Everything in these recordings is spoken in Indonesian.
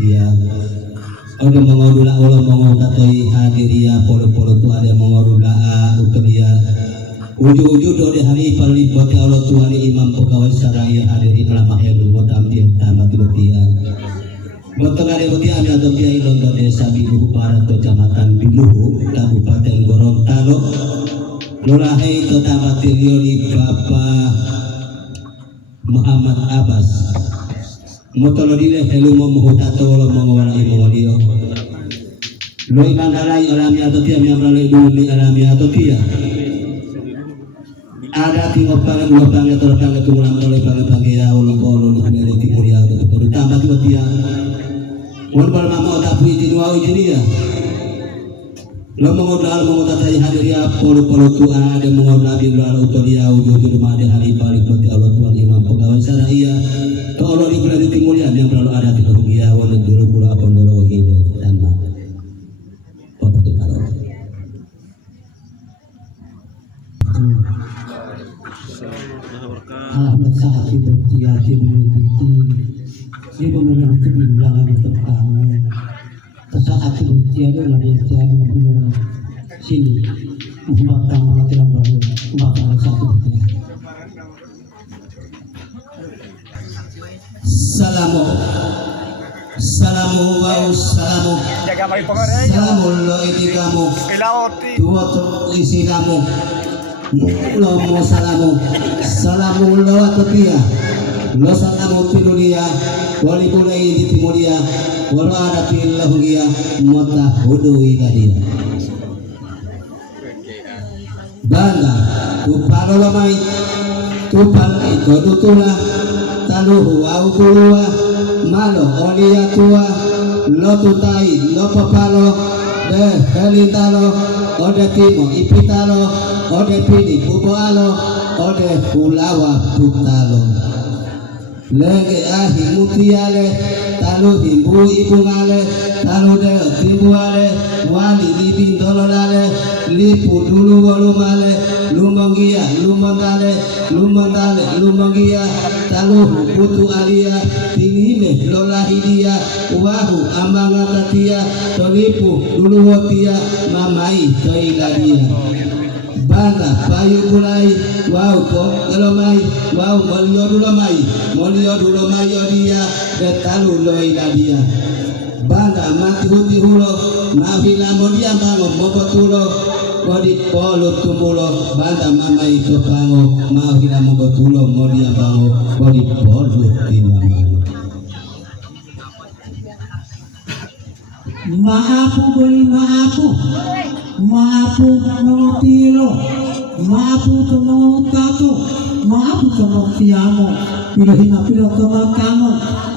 dia ada mengodula Allah mengotatai hadiria polo-polo tu ada mengodula utulia ujung-ujung do di hari paling bagi Allah tuan imam pegawai saraya hadiri ulama yang bermutam dia tamat dia Motongan Mutia atau Kiai Londo Desa Biluhu Barat Kecamatan Biluhu Kabupaten Gorontalo Lurahe Kota Lioli Bapak Muhammad Abbas Motolodile Helu Momuhutato Mongowala Imodio Lo iman alai alami atau tia melalui bumi alami atau tia ada tinggal pangan terpangan tumulang oleh pangan ya ulung kolong dari timur ya tambah dua tia Walaupun mama tapi di dua ini ya, lo mengodal mengodatai hadiria polo-polo tu ada mengodal di luar utoria ujung rumah ada hari balik berarti Allah Tuhan imam pegawai saraya to Allah di berada timur ya yang berlalu ada di kerugian wan dulu pula apa dulu ini dan apa tu kalau Alhamdulillah saat itu dia Ibu memang kebilangan tentang saat itu tiada lagi tiada bilang sini umat kamu tidak baru umat kamu satu salamu salamu wa salamu salamu lo itu kamu dua isi kamu lo mau salamu lo atau dia lo salamu pinulia wali mulai di timuria wala ada pillahu dia mata hudui tadi bangga kupalo lamai tupal itu dutula taluhu au kulua malo olia tua lo tutai lo papalo de helitalo ode timo ipitalo ode pini buboalo ode pulawa putalo lege ahi mutiale talu himbu ibu ngale talu de timbu ale wali libin dololale lipu dulu walumale lumongia lumongia talu putu alia tingime lolahidia wahu amanga katia tolipu dulu wotia mamai toiladia bangga payu kulai wow kok kelomai wow molio dulu mai dia detalu loi dia bangga mati huti hulo mafila modia mango mobotulo kodi polo tumulo bangga mama itu bango mafila mobotulo modia bango kodi polo timamai maafu boli maafu mengotilo maafu tumongtato maafu tumongtiamo pilo hina pilo tomakamo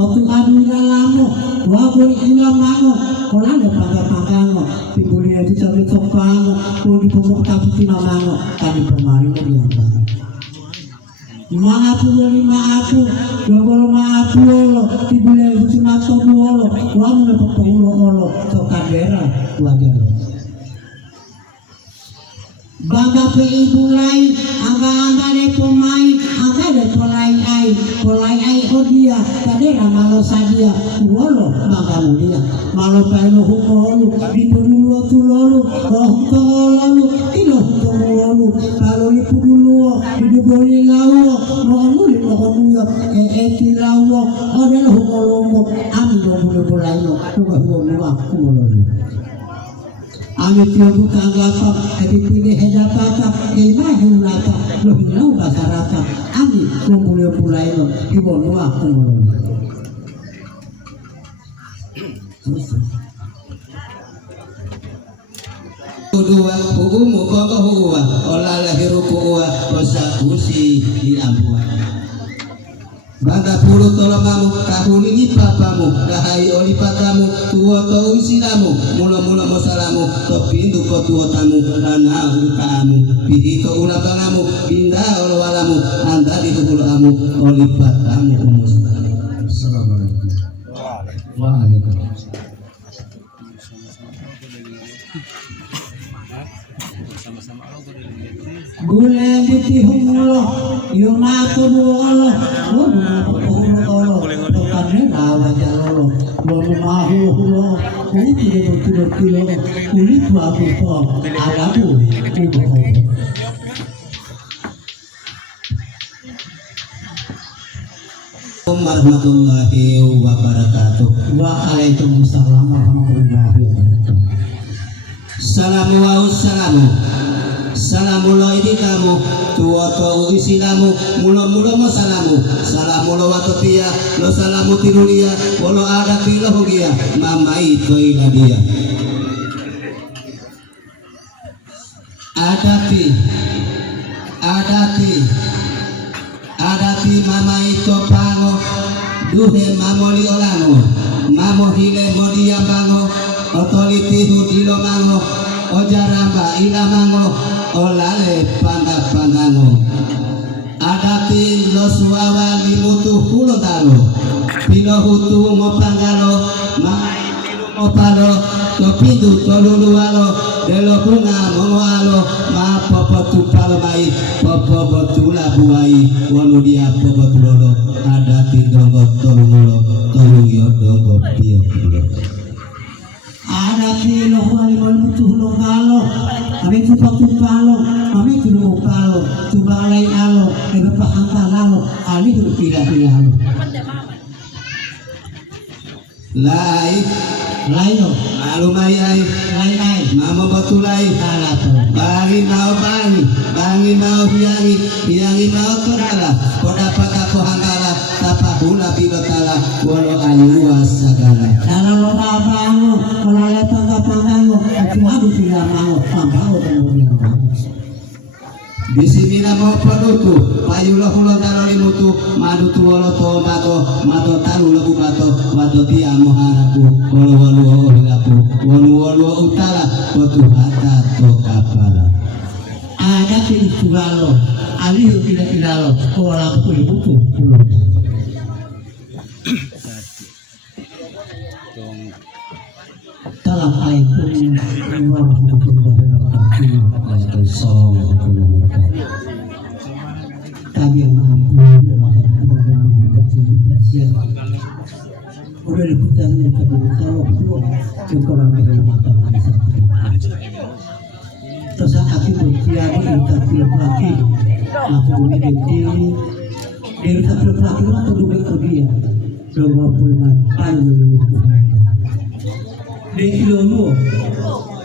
otu adu ilalamo waboi ilamamo kolane panggango timbulnya itu cabai topango kodi pemoktato timamango tadi pemarin diantara maafu boli maafu gogolo maafu olo timbulnya itu cuma tobu olo wamu lepokolo olo tokadera wajar bangga pe ibu lain angga de pemain angga de polai ai odia kadera malo sadia wolo bangga mulia malo paino humolu dipulu tulolu tololu tilo tololu kalau ipu dulu diboli lawo mohonu mohonu tilawo odel humolu ami do polai no humolu Ami tiabu tanggapa, dipilih hedapata, hilata, lo hilau basarata, ami kumpulio pulaino, ibu nuah kumulon. Dua, hukumu koko huwa, olah lahiru kuwa, rosa kusi di ampuan. Bangga puluh tolong kamu, tahun ini papamu, dahai oli patamu, tua tau isilamu, mula-mula masalamu, to pintu ko tua tamu, lana kamu, pihi ko ula bangamu, pindah olo walamu, anda di tukul kamu, oli patamu umus. Assalamualaikum. Waalaikumsalam. Gule ditihung mulo, yung matulo olo, tukane lawa jalolo, Lalu mahu lo, ini tidak kilo, ini dua buku, ada bu, warahmatullahi wabarakatuh. Waalaikumsalam warahmatullahi wabarakatuh. Salamu lo ini kamu tua kau isilamu mula mo salamu lo watopia lo salamu tinulia walau ada kilo hogia mama itu dia adati mama itu pango duhe mamoli olango mamo hile modi bango otoliti hudilo mango ojaramba ila mango olale panggango adati lo suawa limutu hulo talo pilo hutu mo panggalo mai pilu mo palo to pintu to lulualo delo bunga mo alo ma popo tu palo mai popo botula buai wonu dia popo tulolo adati dongo tolungolo tolungyo dongo pio ada kilo wali wali tuh kalo, kami tumpalo, kami tuh kalo, tubalai alo, ebe pahangka lalo, ali tuh tidak alo. Lain, malumai lain, mama batulai salah tuh. bangi mau hiangi mau kerala koda paka kohangala tapa hula bilotala walau anyuas sagala Kalau lo bangun, kalau lihat tangga-tangga, aku harus tidak mau, pangkau kemudian. Bismillah mau padutu payulah hula darali mutu madutu walo to mato talu lagu mato tia moharaku walu hilaku walu utara kotu hata to kapala Ada pilih tugalo, alihu tidak lo, kalau aku pilih buku. Assalamualaikum warahmatullahi wabarakatuh. Kami yang udah diputar terus aku bertiada di tapil laki aku menjadi dari tapil laki atau dua dia 25 tahun di ilmu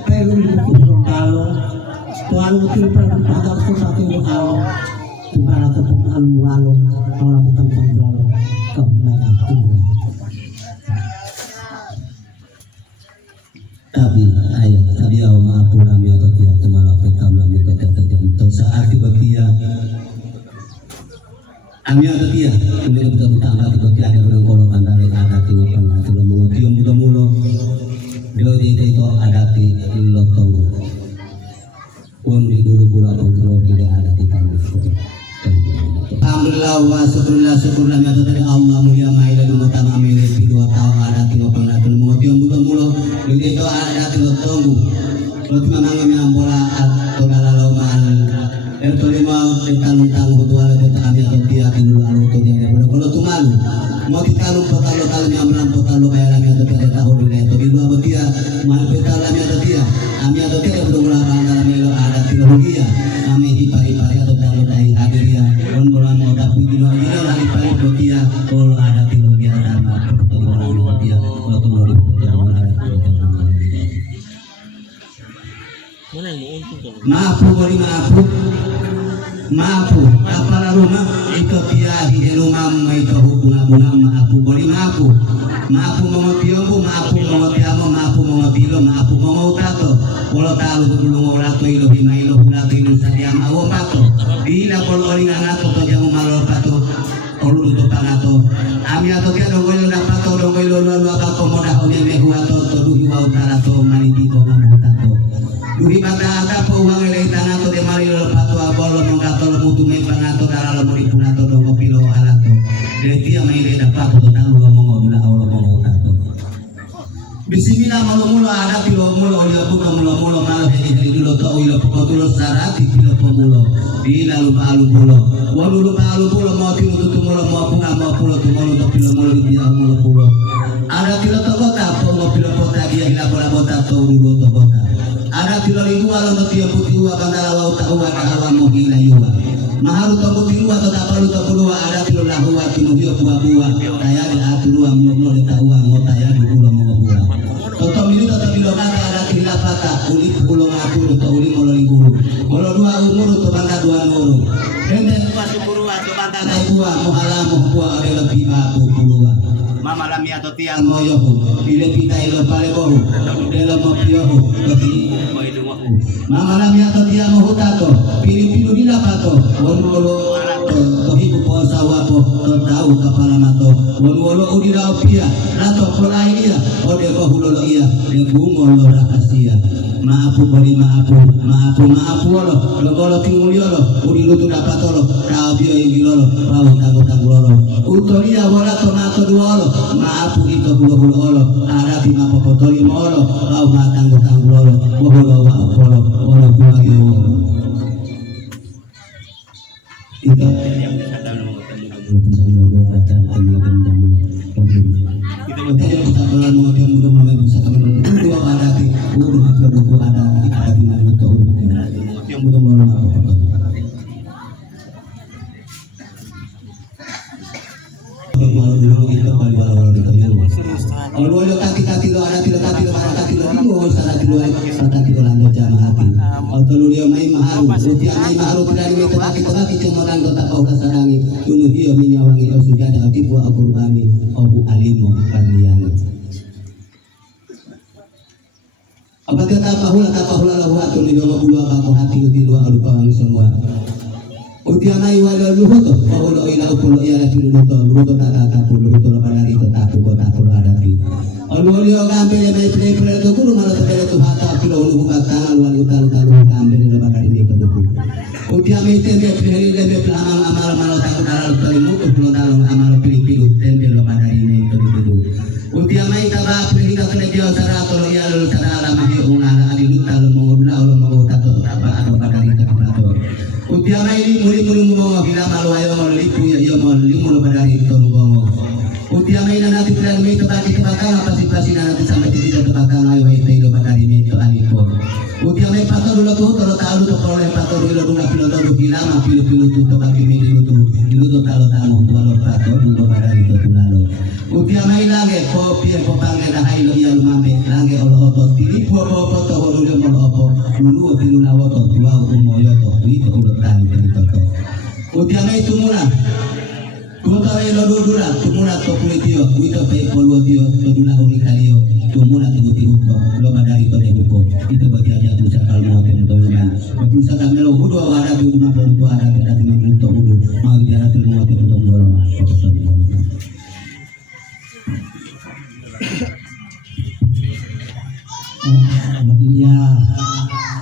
kayak lu kalau tuan mungkin pernah pakai sesuatu kalau para teman walau orang teman walau kemenangan tapi awak maafkan kami atau tidak temalapkan kami kata terjadi saat tiba-tiba kami atau tidak kemudian kita bertambah tiba-tiba ada berengkolok antara ada tiba pernah tidak mengerti mudah-mudah dia itu adati lo tahu pun di dulu bulan kontrol tidak ada di kami Alhamdulillah wa syukurlah mi dari Allah mulia mai dan utama mi dua tahun ada tiga pernah belum mengerti mudah-mudah dia itu adati lo tunggu lo memang kami ambola atau lalau mal itu lima tentang butuh ada kami atau dia dulu lalu itu dia kalau tu malu mau ditaruh potalo kalau yang melampau potalo kayak kami atau tidak tahu dulu itu di dua dia malu petalo kami atau dia kami atau tidak belum melarang kami lo ada teologia kami di pari-pari atau kalau dari hadir ya on bola mau tapi di luar dia lah di pari dia kalau ada teologia dan apa betul orang dia kalau tu mau maafu apala rumah itu tiahi elumam itu hubungan maafu beri maafu mengutiombu maafu mengutiamo maafu mengutilo maafu mengutato kalau tahu dulu ngolato ilo bima ilo hulato ilo sadiam awo pato bila kalau orang ngato to jamu malor pato olu to pangato ami ato dia dongoilo dapato dongoilo lalu apa komoda onya mehuato to duhi wa utara to maniti to ngamutato duhi bata po uang ele tanato de marilo pato abolo mengkato mutu me pangato dalalo muripunato dongo pilo alato de dia maile dapato to talu ngomong dula Allah mengutato Bismillah mulu ada pilo mulo oleh buka mulo malah jadi dulu to ilo pekotulo sarati pilo pemulo di lalu mulo walu malu mulo mau timu tutu mulo mau bunga mau pulo tu mulo to pilo mulo dia mulo pulo Ada kilo togota pongo kilo kota dia hila bola bota to dulu togota. Ada kilo ribu alo to tiap putih wa bandala wa uta wa kawa mo hila yuwa. Maharu to putih wa to dapalu to kulua ada kilo lahu wa kilo hiyo buah kaya di aturu wa mo de ta wa mo taya di ulo mo buah. Toto minuto to kilo kata ada kilo pata uli ulo ngapuru to uli mo ribu. Kalau dua umur to bangka dua nuru. Kende masuk burua to bangka dua mo alamu buah ada lebih aku kulua. Mama lami atau tiang moyohu, bila kita ilo pale bohu, delo mo piohu, lagi Mama lami atau tiang mohu tato, pilu bila pato, wonwolo tohibu posa wapo, tahu kepala mato, wonwolo udira opia, rato polai dia, ode bohu lolo iya, bungo lora asia. Maafu bari maafu wolo, logolo tinguliolo, udi lutu dapatolo, kabio ingilolo, bawa tangu lolo, utolia wala tomato duolo. Maafu ito bulo olo arabi mapopotori molo au matango lolo boholo wa polo olo kuagi olo ito yang bisa dalam Olo kaki lo ada tilo ada tilo dino sana tilo lando jamahati. Auto lio mai maharu, utia mai maharu tidak dibagi cuma lando tak kau sadangi. Tunu hiyo minyawangi au sujada atibu Al-Qur'ani au alimu kalian. Apakah tapahula lahu atau lio mabulu apa hati di luar alupang semua. Utianai wala luhuto, paulo ina upulo iara luhuto tak luhuto lepada itu tapu hadapi. Olio gambil mai play to guru malah tepele tu hata kilo luhu bakal wal utal gambil lepada ini keduku. Utiamai tembe play lebe pelamang amal malah tak daral talimu upulo dalam amal pilih tembe lepada ini keduku. Utiamai kaba play kita kena jauh sara tolo ia lulu sara magi ungana adi lutal mengobla ulo mengotato apa atau pada itu keduku. Utiama ini muli mau bila malu ayo mau lipu ya yo mau limu pada itu mau. Utiama ini nanti tidak mai kebakaran pasti nanti sampai tidak kebakaran ayo itu pada ini itu anipo. Utiama pato dulu tuh kalau tahu tuh kalau pato dulu pilot gila mah pilot tuh kebaki media dulu kalau tahu kalau pato dulu pada itu lalu. Utiama ini lagi kopi panggil dah ayo ya lumame lagi olo otot pilih foto dulu mau opo dulu tilu nawoto tua umoyoto itu udah tadi toto. Utiama itu mula. Kota elo dudula tumula to kulitio itu pe polotio dudula unikalio tumula tibuti huko lo badari to huko itu bagi aja tu sakal mau teman-teman. Betul sakal melo hudo ada di rumah itu ada di minuto hudo mau jarak tu mau teman-teman. Iya,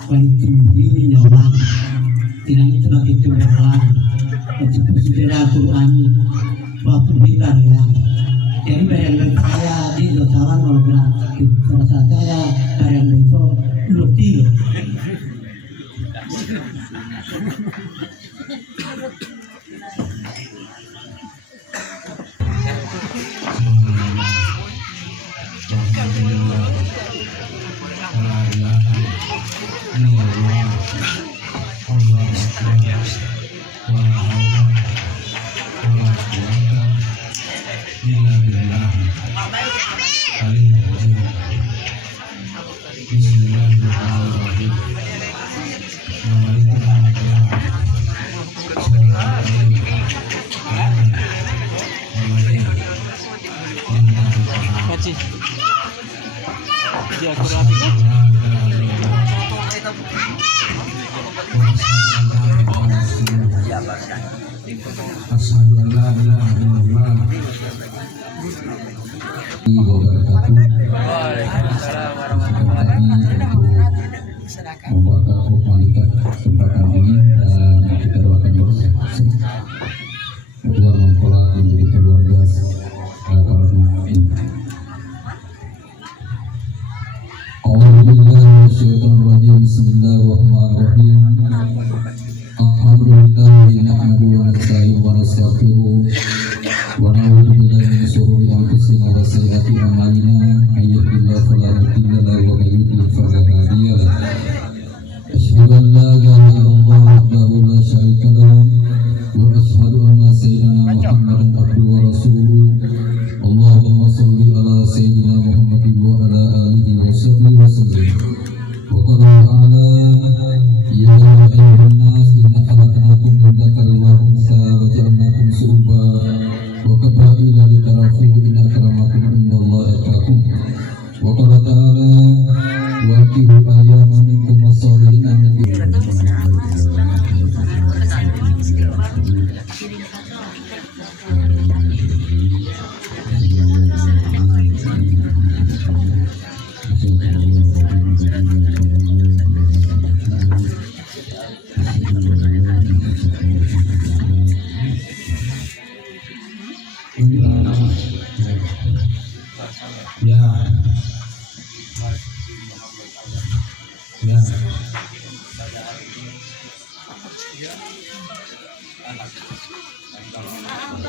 pentingnya nyawa tidak sebagai tujuan untuk sejarah Quran waktu hilang ya. Jadi bayangan saya di Losawan kalau bilang rasa saya bayangan itu lutih. Asyhadu an la ilaha illallah Waalaikumsalam warahmatullahi wabarakatuh. Membuka malaikat kesempatan ini dan kita doakan bersama kedua mempelai menjadi keluarga para mu'min. A'udzubillahi Bismillahirrahmanirrahim. Alhamdulillahi nahmaduhu wa nasta'inuhu wa nastaghfiruh wa na'udzu billahi min shururi anfusina wa sayyiati a'malina. tarafu inna akramakum indallahi atqakum. Wa qala ta'ala wa aqimu ayyaman minkum was-salihin min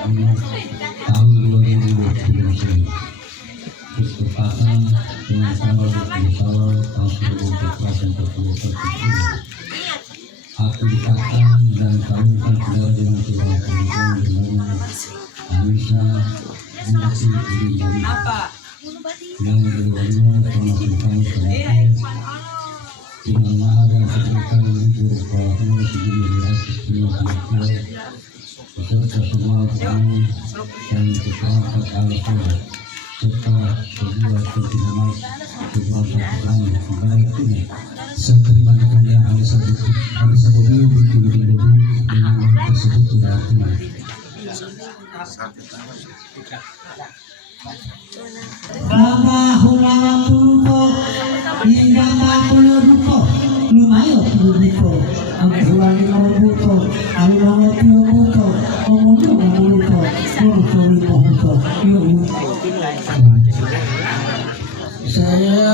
tahun 2020 bertepatan dengan tanggal 20 Awal tahun 2021 aku dikatakan dan kawinkan saudara dengan saudara perempuan bernama Anissa Binti Ibn yang kedua-duanya termasuk kami selaku dengan mahar yang sebesar Rp50.000 beserta semua kami dan keselamatan alat serta sebuah kunci emas sebuah satu baik ini saya terima dengan Anissa Bobi Binti Ibn dengan tersebut tidak tunai. Baba hulawa pulpo hingga pulurupo lumayo pulurupo ang huwali marupo ang mga pulurupo umuto marupo pulurupo saya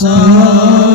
Solotan